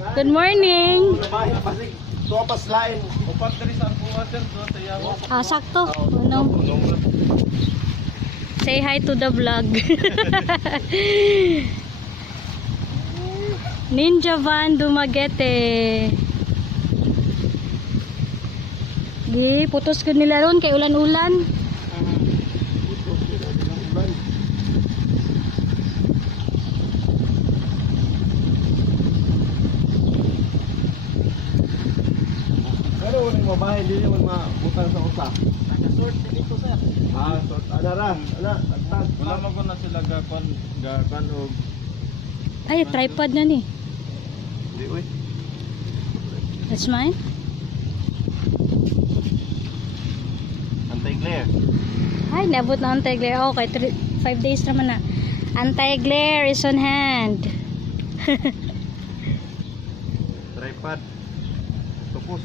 Good morning. Tuwa pa slain. Upat dari sa kuha sir, do sa yawo. Sakto. Ano? Say hi to the vlog. Ninja Van Dumaguete. Di, putos ko nila ron kay ulan-ulan. Pero uling mo bahay, hindi naman mabutang sa usa. Naka-sort dito sir. Sort adaran. Agtag. Wala mo ko na sila gakan og Ay, tripod na ni. Hindi, uy. That's mine. Anti-glare. Ay, nabot na anti-glare. Okay, 5 days naman na. Anti-glare is on hand. Tripod. Octopus.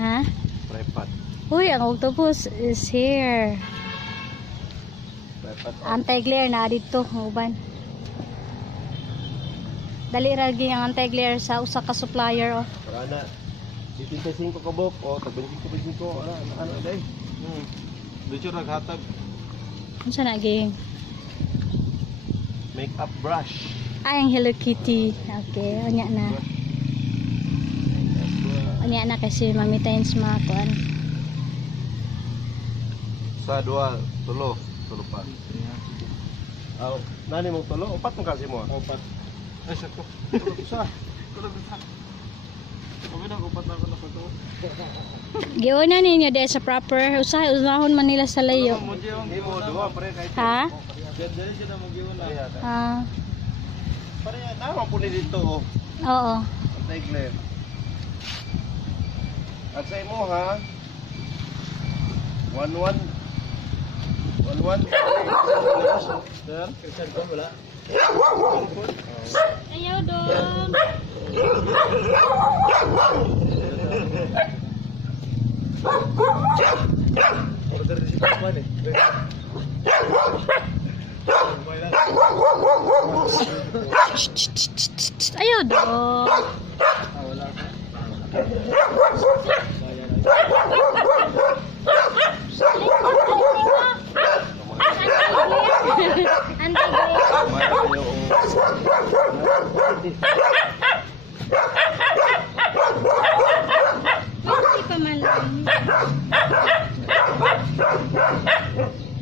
Ha? Tripod. Uy, ang octopus is here. Tripod. Anti-glare na dito, uban. Dali ragi ang anti-glare sa usa ka supplier oh. Para na. 75 kabok. O, tag 25. Ano, day? dito naghatag. Unsa na ging? Makeup brush. Ay, ang Hello Kitty. Okay, anya na. Anya na kasi mamitayin sa mga kuan. Sa dua, tulo. Tulo pa. Aw, nani mong tulo? Upat mo kasi mo. Upat. Ay sakto. Tulo isa. Tulog sa. Kami na upat na ako na pagto. Giuna ninyo de sa proper usahon man nila sa layo. Hindi mo duha pre kahit. Ha? Dili sila mo giuna. Ah, Pare naman po ni dito oh. oo. Anti-glare. At sa imo ha. 11 Sir, kasi ko wala. Ayaw dong. Order di siya pa ni. Ayaw dong. Wala ka. Hindi pa malam.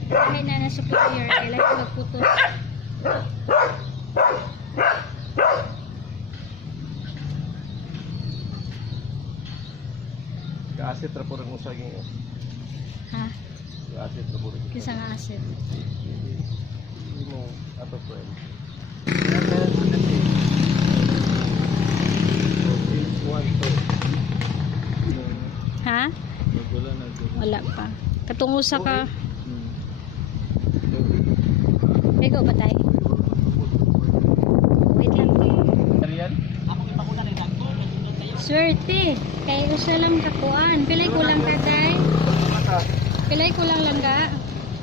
Kahit na na supplier, kailangan magputos. Kaasit ra po rin mo saging. Ha? Kaasit ra po rin. Kisa nga asin. Hindi mo ato friend. Ha? Wala na. Wala pa. Katungo sa ka. Ikaw ba tayo? Wait lang. Arian? Swerte. Kaya usa lang kakuan. Pilay kulang ka tay. Pilay kulang lang ga.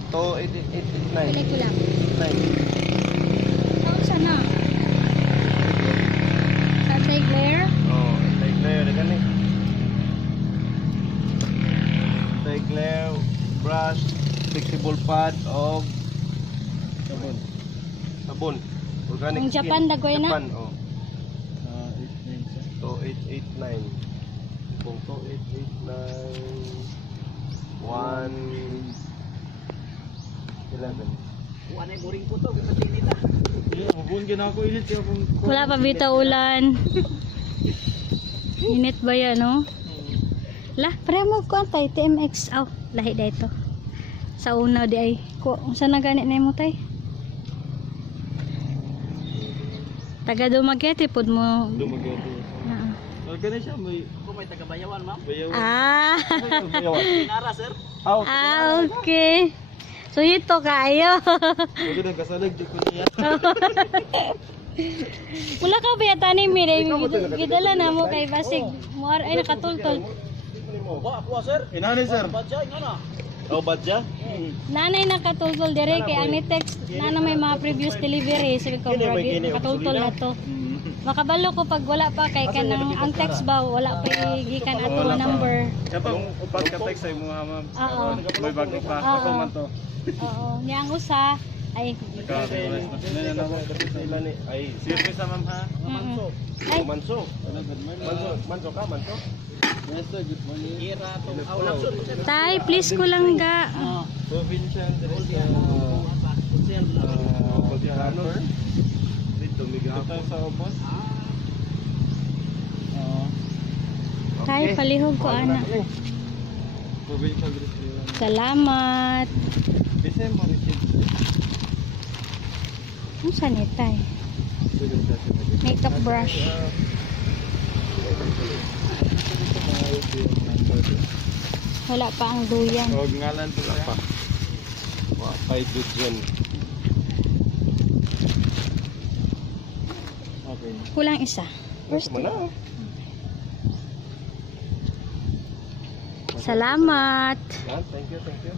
To Pilay 889. kulang. 9. Saan sana? Anti-glare? Oh, anti-glare gani. Anti-glare brush, flexible pad of sabon. Sabon. Organic Ang Japan skin. dagoy na? Japan, oh. 8-9 sir. To 889. Kung to 889 111. Iya, mabun gina ako init kaya kung Wala pa bitaw ulan. Init ba yan, no? Lah, pare mo ko tay TMX. Aw, lahi dito. Sa una di ay ko unsa na gani na mo tay? Taga Dumaguete pud mo. dumagati. Ah. Kani siya may taga Bayawan, ma'am. Bayawan. Ah. Nara, sir. Ah, okay. So ito kayo. Pwede na kasalag di ko niya. Wala ka ba yata ni Mire? Gidala na mo kay Basig. Muar ay nakatultol. Ba, ako sir. Inani sir. Badja, ingana. Oh, badja? Nanay nakatultol dire kay ang ni text na may mga previous delivery sabi ko bro nakatultol na to. Makabalo ko pag wala pa kay kanang ang text ba wala pa gikan ato nga number. Katong upat ka text sa imo ha ma'am. Oo. May bago pa. Oo. Ako man to. Oo, niya ang usa ay Ilan ni ay Sige sa ma'am ha. mm. Ay, manso. Manso ka, manso. Yes sir, good morning. Ira to. tay, please ko lang ga. Provincial Director. Hotel Dito Miguel. Ito sa ubos. Tay, palihog ko ana. Provincial Director. Salamat. December receipt. Unsa ni tay? Makeup brush. Wala pa ang duyan. Og ngalan to pa. Wa pay dudyan. Okay. Kulang isa. First mo na. Salamat. Yan, thank you, thank you.